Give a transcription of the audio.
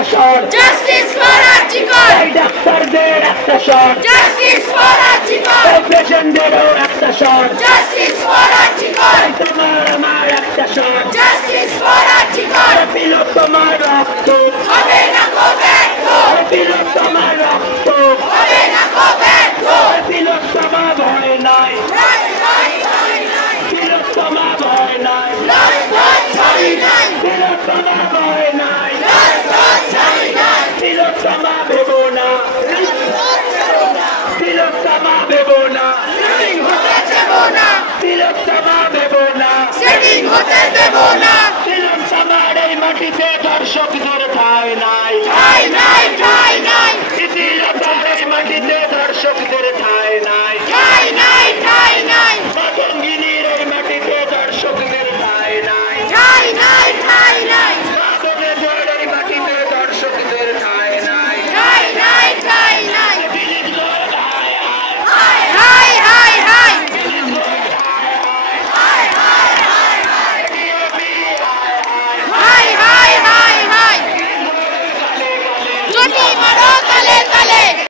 একটা shot, Justice for Archikor! এই ডাক্তারদের একটা শট, Justice for Archikor! এই পেশেন্টদেরও একটা শট, Justice for Archikor! এই তোমার আমার একটা শট, Justice for Archikor! পিল তোমার রক্ত, হবে না কো ব্যর্থ! পিল তোমার রক্ত, হবে না কো ব্যর্থ! পিল তোমার ভয় নাই, নয়, নয়, নয়, নয়! পিল তোমার ভয় নাই, নয়, নয়, ছাড়ি নাই! পিল তোমার ভয় নাই, নয়, নয়, ছাড়ি নাই! পিল তোমার ভেব না, পিল তোমার ভেব না, সেটিং হতে দেব না! পিল তোমার ভেব না, সেটিং হতে দেব না! পিল তোমার এই মাটিতে দর্শক ধরে থাক।